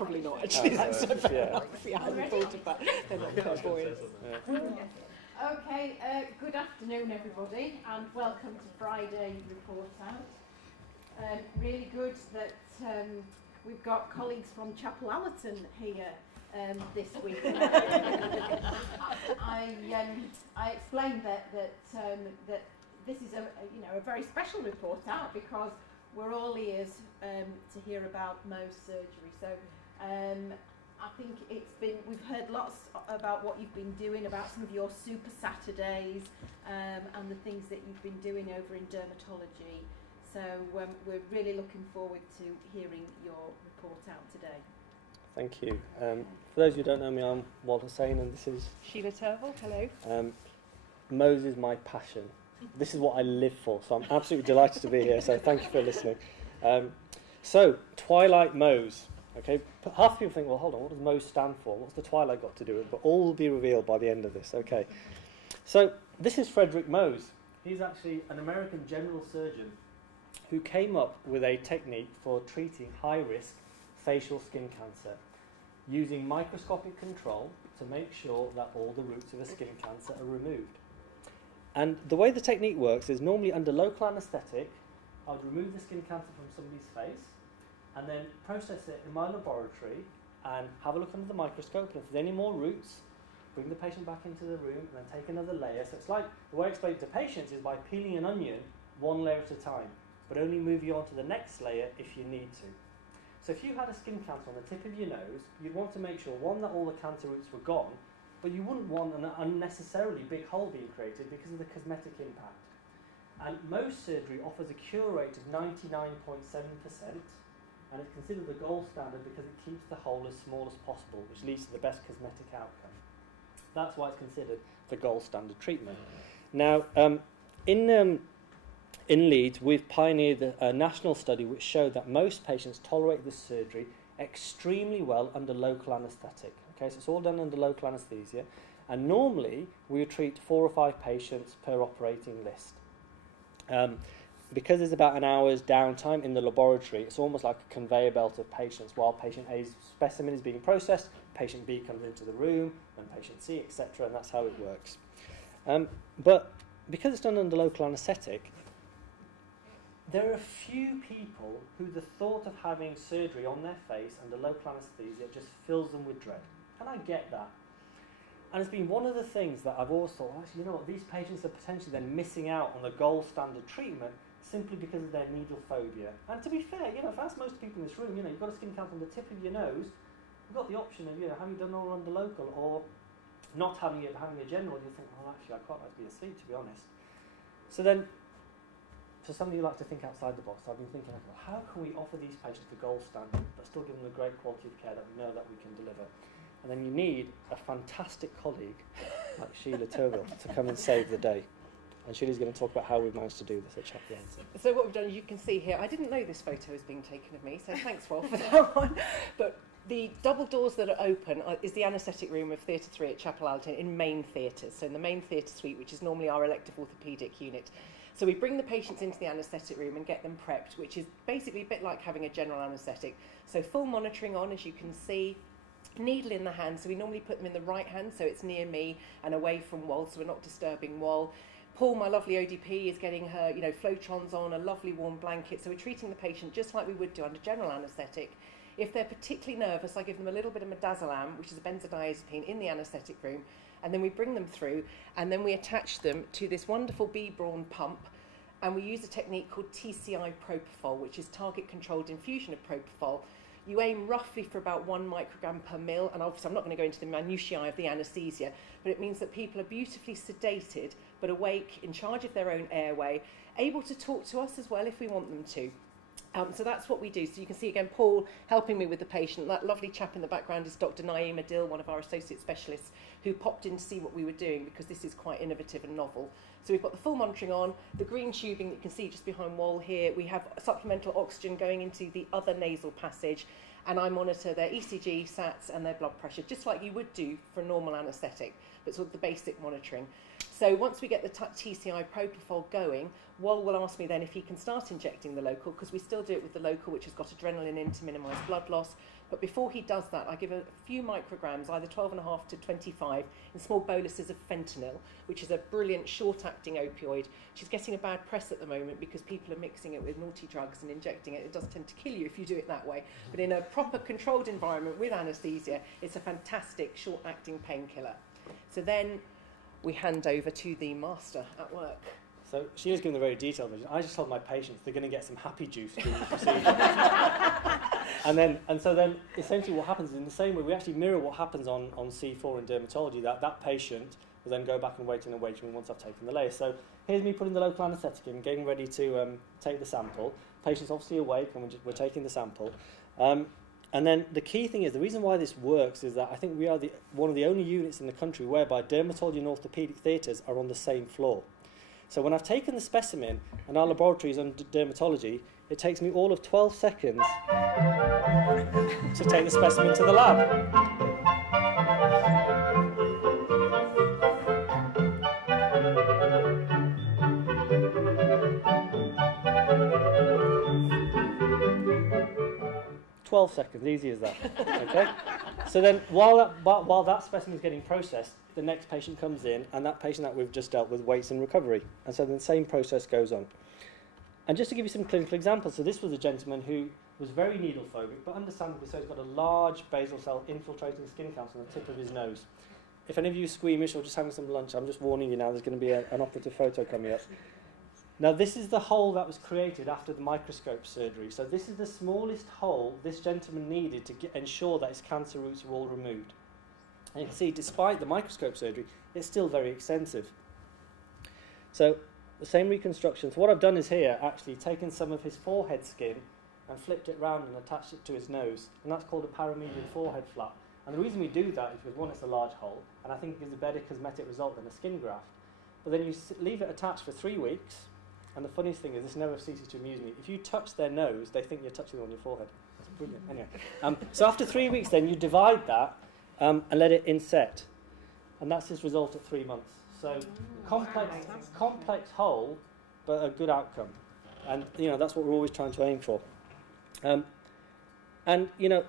probably not actually. That's I hadn't thought of that. They're not clairvoyants. Okay, good afternoon everybody, and welcome to Friday Report Out. Really good that we've got colleagues from Chapel Allerton here this week. I explained that this is a very special report out because we're all ears to hear about Mo's surgery. So I think we've heard lots about what you've been doing, about some of your Super Saturdays and the things that you've been doing over in dermatology. So we're really looking forward to hearing your report out today. Thank you. For those who don't know me, I'm Walter Sain, and this is Sheila Turville. Hello. Mohs is my passion. This is what I live for, so I'm absolutely delighted to be here, so thank you for listening. So, Twilight Mohs. Okay, half the people think, well, hold on, what does Mohs stand for? What's the Twilight got to do with it? But all will be revealed by the end of this, okay. So, this is Frederick Mohs. He's actually an American general surgeon who came up with a technique for treating high-risk facial skin cancer using microscopic control to make sure that all the roots of a skin cancer are removed. And the way the technique works is normally under local anaesthetic, I would remove the skin cancer from somebody's face and then process it in my laboratory and have a look under the microscope, and if there's any more roots, bring the patient back into the room and then take another layer. So it's like, the way I explain it to patients is by peeling an onion one layer at a time, but only move you on to the next layer if you need to. So if you had a skin cancer on the tip of your nose, you'd want to make sure, one, that all the cancer roots were gone, but you wouldn't want an unnecessarily big hole being created because of the cosmetic impact. And most surgery offers a cure rate of 99.7%, and it's considered the gold standard because it keeps the hole as small as possible, which leads to the best cosmetic outcome. That's why it's considered the gold standard treatment. Now, in Leeds, we've pioneered a national study which showed that most patients tolerate this surgery extremely well under local anaesthetic. Okay, so it's all done under local anaesthesia, and normally we would treat 4 or 5 patients per operating list. Because there's about an hour's downtime in the laboratory, it's almost like a conveyor belt of patients. While patient A's specimen is being processed, patient B comes into the room, and patient C, etc., and that's how it works. But because it's done under local anaesthetic, there are a few people who the thought of having surgery on their face under local anaesthesia just fills them with dread. And I get that. And it's been one of the things that I've always thought, actually, you know what, these patients are potentially then missing out on the gold standard treatment simply because of their needle phobia. And to be fair, if I ask most people in this room, you've got a skin cancer on the tip of your nose, you've got the option of, having done all under local or not having it, but having a general, you think, oh, actually, I quite like to be asleep, to be honest. So then, for somebody who likes to think outside the box, I've been thinking, well, how can we offer these patients the gold standard, but still give them the great quality of care that we know that we can deliver? And then you need a fantastic colleague like Sheila Turville to come and save the day. And Sheila's going to talk about how we've managed to do this at Chapel Allerton. So what we've done, you can see here, I didn't know this photo was being taken of me, so thanks, Will, for that one. But the double doors that are open is the anaesthetic room of Theatre 3 at Chapel Allerton in main theatres. So in the main theatre suite, which is normally our elective orthopaedic unit. So we bring the patients into the anaesthetic room and get them prepped, which is basically a bit like having a general anaesthetic. So full monitoring on, as you can see, needle in the hand. So we normally put them in the right hand, so it's near me and away from Wal, so we're not disturbing Wal. Paul, my lovely ODP, is getting her, Flotrons on, a lovely warm blanket. So we're treating the patient just like we would do under general anaesthetic. If they're particularly nervous, I give them a little bit of midazolam, which is a benzodiazepine, in the anaesthetic room, and then we bring them through, and then we attach them to this wonderful B-Braun pump, and we use a technique called TCI propofol, which is target-controlled infusion of propofol. You aim roughly for about 1 microgram per mil, and obviously I'm not going to go into the minutiae of the anaesthesia, but it means that people are beautifully sedated, but awake, in charge of their own airway, able to talk to us as well if we want them to. So that's what we do. So you can see again Paul helping me with the patient. That lovely chap in the background is Dr. Naeem Adil, one of our associate specialists, who popped in to see what we were doing because this is quite innovative and novel. So we've got the full monitoring on, the green tubing that you can see just behind Wal here. We have supplemental oxygen going into the other nasal passage, and I monitor their ECG, SATs and their blood pressure, just like you would do for a normal anaesthetic, but sort of the basic monitoring. So once we get the TCI propofol going, Wal will ask me then if he can start injecting the local, because we still do it with the local, which has got adrenaline in to minimise blood loss. But before he does that, I give a few micrograms, either 12.5 to 25, in small boluses of fentanyl, which is a brilliant short-acting opioid. She's getting a bad press at the moment because people are mixing it with naughty drugs and injecting it. It does tend to kill you if you do it that way. But in a proper controlled environment with anaesthesia, it's a fantastic short-acting painkiller. So then we hand over to the master at work. So she was giving the very detailed version. I just told my patients they're going to get some happy juice during the procedure. and so then essentially what happens is in the same way, we actually mirror what happens on C4 in dermatology, that patient will then go back and wait in a waiting room once I've taken the layer. So here's me putting the local anaesthetic in, getting ready to take the sample. Patient's obviously awake and we're taking the sample. And then the key thing is, the reason why this works is that I think we are one of the only units in the country whereby dermatology and orthopaedic theatres are on the same floor. So when I've taken the specimen, and our laboratory is on dermatology, it takes me all of 12 seconds to take the specimen to the lab. 12 seconds, easy as that. Okay. So then, while that specimen is getting processed, the next patient comes in, and that patient that we've just dealt with waits in recovery, and so the same process goes on. And just to give you some clinical examples, so this was a gentleman who was very needle phobic, but understandably so, he's got a large basal cell infiltrating skin cancer on the tip of his nose. If any of you are squeamish or just having some lunch, I'm just warning you now, there's going to be an operative photo coming up. Now, this is the hole that was created after the microscope surgery. So this is the smallest hole this gentleman needed to ensure that his cancer roots were all removed. And you can see, despite the microscope surgery, it's still very extensive. So the same reconstruction. So what I've done is here, actually taken some of his forehead skin and flipped it round and attached it to his nose. And that's called a paramedian forehead flap. And the reason we do that is because, one, it's a large hole, and I think it gives a better cosmetic result than a skin graft. But then you leave it attached for 3 weeks. And the funniest thing is, this never ceases to amuse me. If you touch their nose, they think you're touching them on your forehead. It's brilliant. Anyway, so after 3 weeks, then you divide that and let it inset, and that's his result at 3 months. So complex hole, but a good outcome. And that's what we're always trying to aim for. And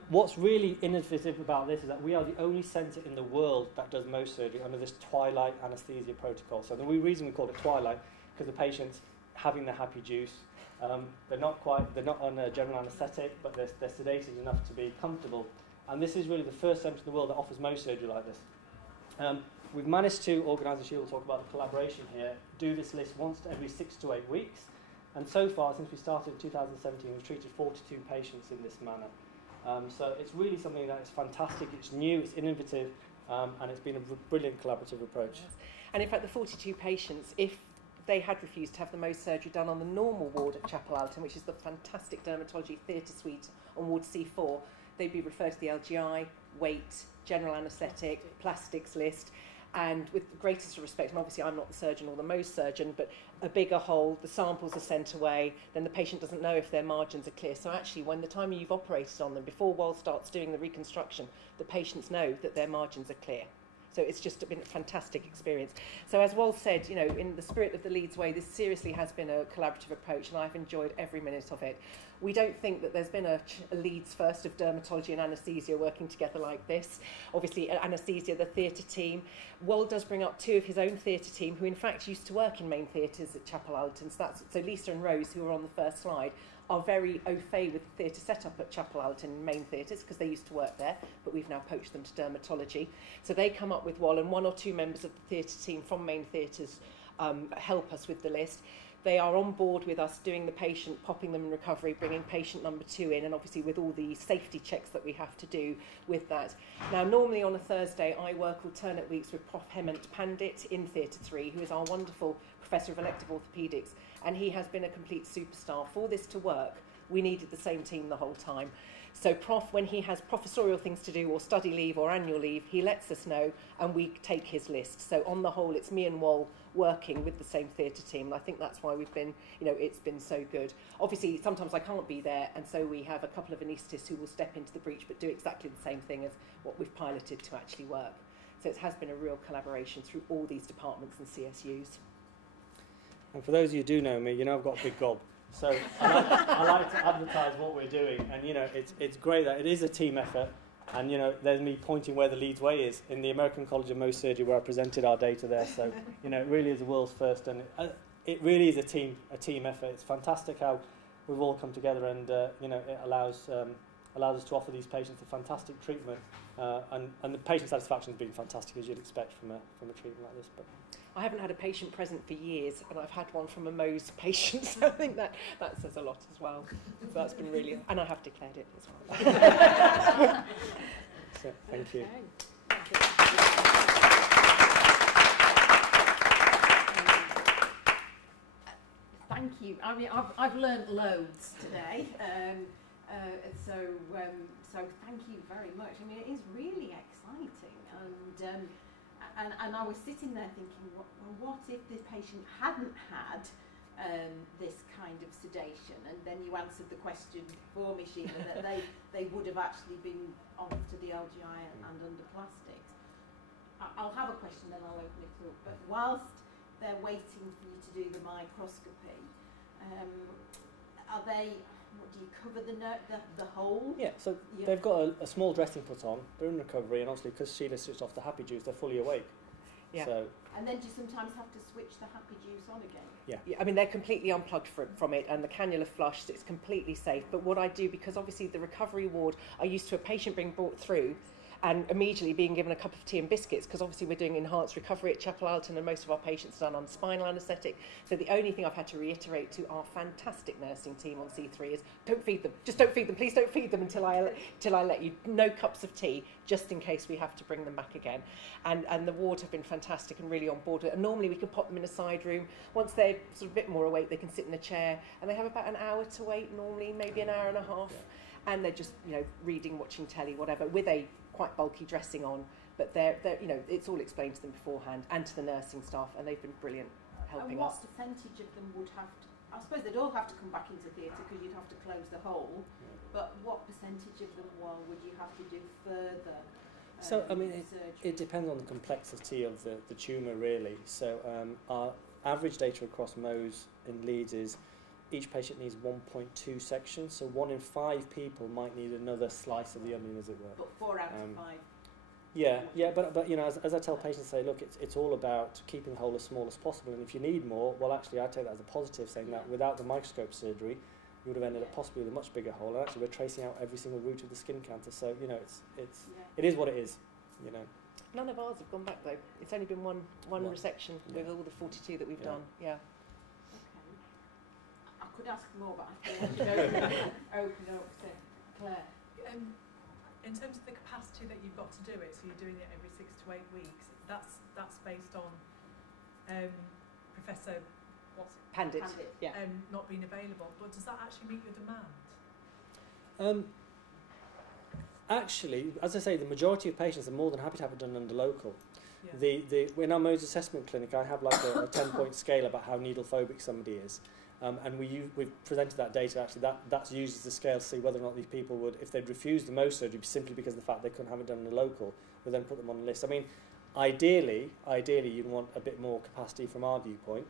what's really innovative about this is that we are the only centre in the world that does Mohs surgery under this twilight anaesthesia protocol. So the reason we call it twilight, because the patient's having the happy juice. They're not on a general anaesthetic, but they're sedated enough to be comfortable. And this is really the first centre in the world that offers Mohs surgery like this. We've managed to organise, and she will talk about the collaboration here, do this list once every 6 to 8 weeks. And so far, since we started in 2017, we've treated 42 patients in this manner. So it's really something that is fantastic, it's new, it's innovative, and it's been a brilliant collaborative approach. Yes. And in fact, the 42 patients, if they had refused to have the Mohs surgery done on the normal ward at Chapel Alton, which is the fantastic dermatology theatre suite on ward C4, they'd be referred to the LGI, wait, general anaesthetic, plastics list, and with the greatest respect, and obviously I'm not the surgeon or the Mohs surgeon, but a bigger hole, the samples are sent away, then the patient doesn't know if their margins are clear. So actually, when the time you've operated on them, before Wal starts doing the reconstruction, the patients know that their margins are clear. So it's just been a fantastic experience. So as Wal said, in the spirit of the Leeds way, this seriously has been a collaborative approach, and I've enjoyed every minute of it. We don't think that there's been a Leeds first of dermatology and anaesthesia working together like this. Obviously, anaesthesia, the theatre team. Wal does bring up 2 of his own theatre team, who in fact used to work in main theatres at Chapel Alton. So Lisa and Rose, who are on the first slide, are very au fait with the theatre setup at Chapel Alton main theatres because they used to work there, but we've now poached them to dermatology. So they come up with Wal, and 1 or 2 members of the theatre team from main theatres help us with the list. They are on board with us doing the patient, popping them in recovery, bringing patient number 2 in, and obviously with all the safety checks that we have to do with that. Now, normally on a Thursday, I work alternate weeks with Prof. Hemant Pandit in Theatre 3, who is our wonderful Professor of Elective Orthopaedics, and he has been a complete superstar. For this to work, we needed the same team the whole time. So Prof, when he has professorial things to do or study leave or annual leave, he lets us know and we take his list. So on the whole, it's me and Wal working with the same theatre team, and I think that's why we've been, it's been so good. Obviously, sometimes I can't be there, and so we have a couple of anaesthetists who will step into the breach but do exactly the same thing as what we've piloted to actually work. So it has been a real collaboration through all these departments and CSUs. And for those of you who do know me, I've got a big gob. So I like to advertise what we're doing, and it's great that it is a team effort. And there's me pointing where the Leeds Way is in the American College of Mohs Surgery, where I presented our data there. So it really is the world's first, and it really is a team effort. It's fantastic how we've all come together, and it allows us to offer these patients a fantastic treatment, and the patient satisfaction has been fantastic, as you'd expect from a treatment like this. But I haven't had a patient present for years, and I've had one from a Mohs patient, so I think that says a lot as well. So that's been really, and I have declared it as well. So, thank you. Thank you. I mean, I've learned loads today, so thank you very much. I mean, it is really exciting, and I was sitting there thinking, well, what if this patient hadn't had this kind of sedation? And then you answered the question for me, Sheila, that they would have actually been off to the LGI and under plastics. I'll have a question, then I'll open it up. But whilst they're waiting for you to do the microscopy, are they? What do you cover the whole? Yeah, so they've got a small dressing put on. They're in recovery, and obviously because Sheila switched off the happy juice, they're fully awake. Yeah. So, and then do you sometimes have to switch the happy juice on again? Yeah, I mean, they're completely unplugged from it, and the cannula flushed, it's completely safe. But what I do, because obviously the recovery ward, I used to a patient being brought through and immediately being given a cup of tea and biscuits, because obviously we're doing enhanced recovery at Chapel Alton, and most of our patients are done on spinal anaesthetic. So the only thing I've had to reiterate to our fantastic nursing team on C3 is don't feed them. Just don't feed them. Please don't feed them until I let you. No cups of tea, just in case we have to bring them back again. And the ward have been fantastic and really on board with it. And normally we can pop them in a side room. Once they're sort of a bit more awake, they can sit in a chair, and they have about an hour to wait normally, maybe an hour and a half. Yeah. And they're just, reading, watching telly, whatever, with a quite bulky dressing on, but they're it's all explained to them beforehand and to the nursing staff, and they've been brilliant helping us. And what percentage of them would have to, I suppose they'd all have to come back into theatre because you'd have to close the hole, but what percentage of them would you have to do further So, I mean, surgery? it depends on the complexity of the tumour, really. So, our average data across Mohs in Leeds is each patient needs 1.2 sections, so 1 in 5 people might need another slice of the onion, as it were. But 4 out of 5. Yeah, but as I tell patients, say, look, it's all about keeping the hole as small as possible, and if you need more, well, actually, I take that as a positive, saying that without the microscope surgery, you would have ended up possibly with a much bigger hole, and actually, we're tracing out every single root of the skin cancer, so, it is what it is, None of ours have gone back, though. It's only been one resection with all the 42 that we've done, I could ask more, but I think I open up to Claire. In terms of the capacity that you've got to do it, so you're doing it every 6 to 8 weeks, that's based on Professor Pandit. Not being available. But does that actually meet your demand? Actually, as I say, the majority of patients are more than happy to have it done under local. Yeah. In our Mohs assessment clinic, I have like a 10-point scale about how needle phobic somebody is. And we've presented that data, actually, that's used as a scale to see whether or not these people would, if they'd refused the Mohs surgery simply because of the fact they couldn't have it done in the local, would then put them on the list. I mean, ideally you'd want a bit more capacity from our viewpoint,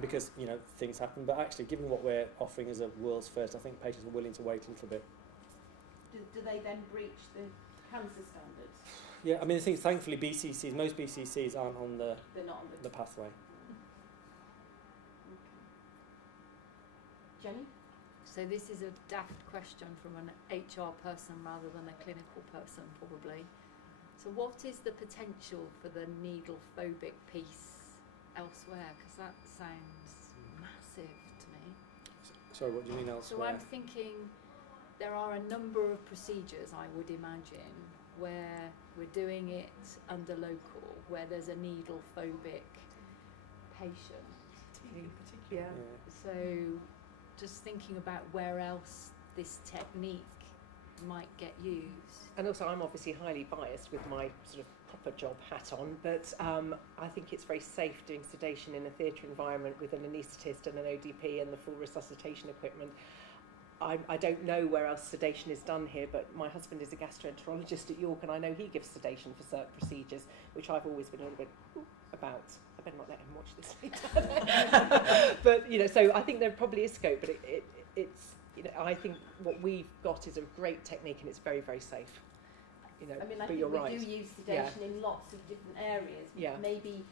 because, things happen, but actually, given what we're offering as a world's first, I think patients are willing to wait a little bit. Do they then breach the cancer standards? Yeah, I mean, I think thankfully most BCCs aren't on They're not on the pathway. Jenny? So this is a daft question from an HR person rather than a clinical person, probably. So what is the potential for the needle phobic piece elsewhere? Because that sounds massive to me. Sorry, what do you mean elsewhere? So I'm thinking there are a number of procedures, I would imagine, where we're doing it under local, where there's a needle phobic patient. In particular. Yeah. So just thinking about where else this technique might get used. And also, I'm obviously highly biased with my sort of proper job hat on, but I think it's very safe doing sedation in a theatre environment with an anaesthetist and an ODP and the full resuscitation equipment. I don't know where else sedation is done here, but my husband is a gastroenterologist at York, and I know he gives sedation for certain procedures, which I've always been a little bit about. I better not let him watch this later. But, you know, so I think there probably is scope, but it's, you know, I think what we've got is a great technique and it's very, very safe. You know, I mean, I but think you're we right. do use sedation in lots of different areas. Yeah. Maybe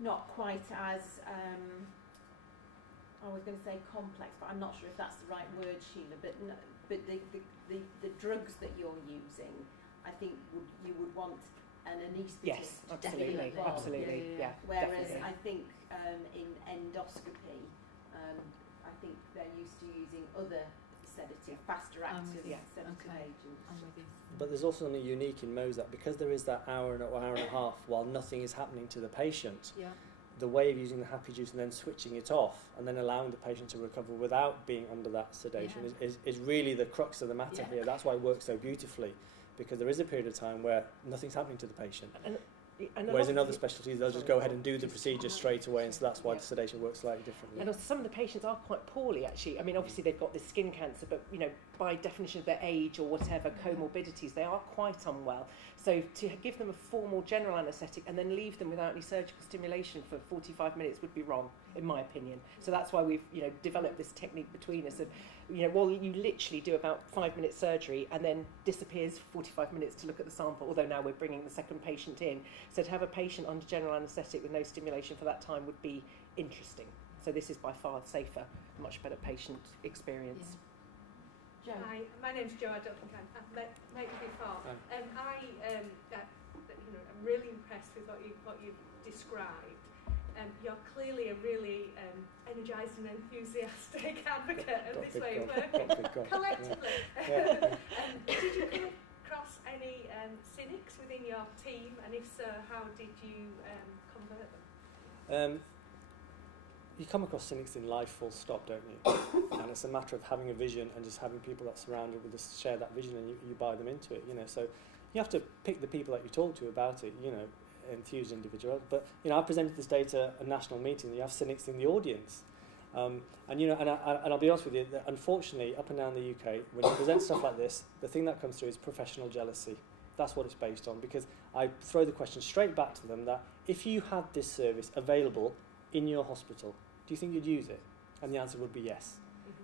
not quite as, I was going to say complex, but I'm not sure if that's the right word, Sheila. But the drugs that you're using, I think you would want an anaesthetist. Yes, absolutely, involved. absolutely, yeah. Whereas definitely. I think in endoscopy, I think they're used to using other sedative, faster acting sedative agents. I'm with you. But there's also something unique in Mozart, because there is that hour and a half while nothing is happening to the patient. Yeah. The way of using the happy juice and then switching it off and then allowing the patient to recover without being under that sedation is really the crux of the matter here. That's why it works so beautifully, because there is a period of time where nothing's happening to the patient. And whereas in other specialties they'll just go ahead and do the procedure straight away, and so that's why the sedation works slightly differently. And also some of the patients are quite poorly actually. I mean, obviously they've got this skin cancer, but you know, by definition of their age or whatever comorbidities, they are quite unwell. So to give them a formal general anaesthetic and then leave them without any surgical stimulation for 45 minutes would be wrong, in my opinion. So that's why we've, you know, developed this technique between us of, you know, well, you literally do about 5 minutes surgery and then disappears 45 minutes to look at the sample, although now we're bringing the second patient in. So to have a patient under general anaesthetic with no stimulation for that time would be interesting. So this is by far safer, much better patient experience. Jo. Hi, my name's Jo. I don't think I've met you before. I'm really impressed with what you've described. You're clearly a really energised and enthusiastic advocate of this way of working, collectively. Did you come across any cynics within your team, and if so, how did you convert them? You come across cynics in life full stop, don't you? And it's a matter of having a vision and just having people that surround you with us share that vision, and you buy them into it, you know. So you have to pick the people that you talk to about it, you know, enthused individuals. But, you know, I presented this day to a national meeting, you have cynics in the audience. And, you know, and I'll be honest with you, that unfortunately, up and down the UK, when you present stuff like this, the thing that comes through is professional jealousy. That's what it's based on, because I throw the question straight back to them that if you had this service available in your hospital, do you think you'd use it? And the answer would be yes.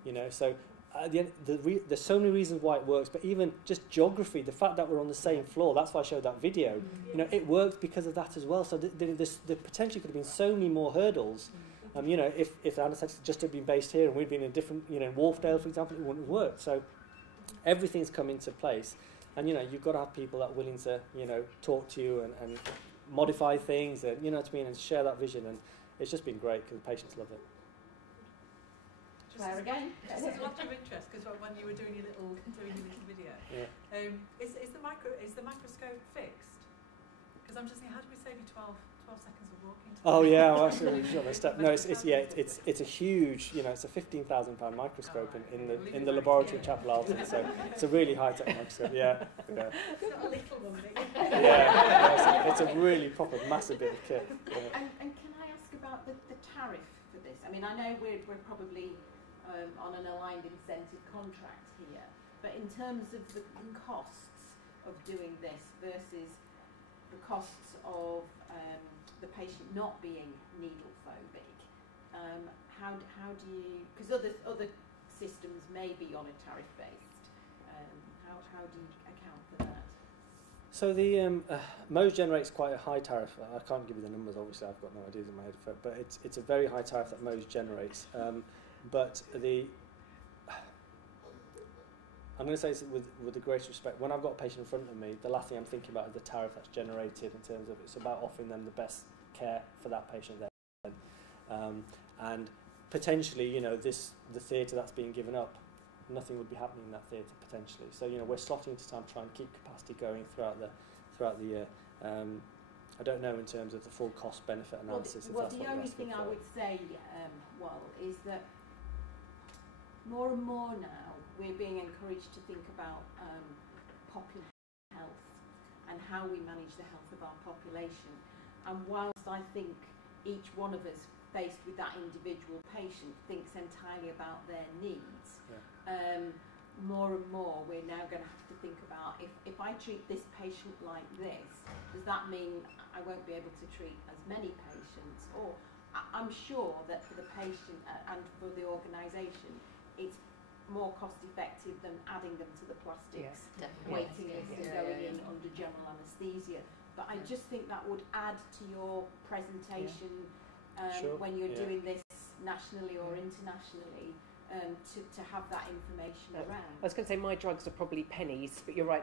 You know, so at the end, there's so many reasons why it works, but even just geography, the fact that we're on the same floor, that's why I showed that video. You know, it worked because of that as well. So the potentially could have been so many more hurdles. You know, if the anaesthetics just had been based here and we'd been in a different, you know, in Wharfdale, for example, it wouldn't have worked. So everything's come into place. And, you know, you've got to have people that are willing to, you know, talk to you and modify things and, you know what I mean, and share that vision. And it's just been great because the patients love it. Claire again. Just as a matter of interest, because when you were doing your little video, is the microscope fixed? Because I'm just thinking, how do we save you 12 seconds of walking? Oh yeah, well, actually, no, it's a huge, you know, it's a £15,000 microscope in the laboratory at Chapel Alton, so it's a really high tech microscope. Yeah. It's not a little one, It's a really proper massive bit of kit. Yeah. And can I ask about the tariff for this? I mean, I know we're probably on an aligned incentive contract here, but in terms of the costs of doing this versus the costs of the patient not being needle phobic, how do you, because other systems may be on a tariff based, how do you account for that? So the Mohs generates quite a high tariff. I can't give you the numbers, obviously I've got no ideas in my head for it, but it's a very high tariff that Mohs generates. But I'm going to say this with the greatest respect, when I've got a patient in front of me, the last thing I'm thinking about is the tariff that's generated in terms of it's about offering them the best care for that patient then. And potentially, you know, the theatre that's being given up, nothing would be happening in that theatre potentially. So, you know, we're slotting into time trying to keep capacity going throughout the year. I don't know in terms of the full cost benefit analysis. Well, the only thing I would say, is that more and more now we're being encouraged to think about popular health and how we manage the health of our population. And whilst I think each one of us faced with that individual patient thinks entirely about their needs, more and more we're now going to have to think about, if I treat this patient like this, does that mean I won't be able to treat as many patients? Or I'm sure that for the patient and for the organisation, it's more cost effective than adding them to the plastics waiting list and going in under general anaesthesia. But I just think that would add to your presentation when you're doing this nationally or internationally, to have that information around. I was going to say my drugs are probably pennies, but you're right,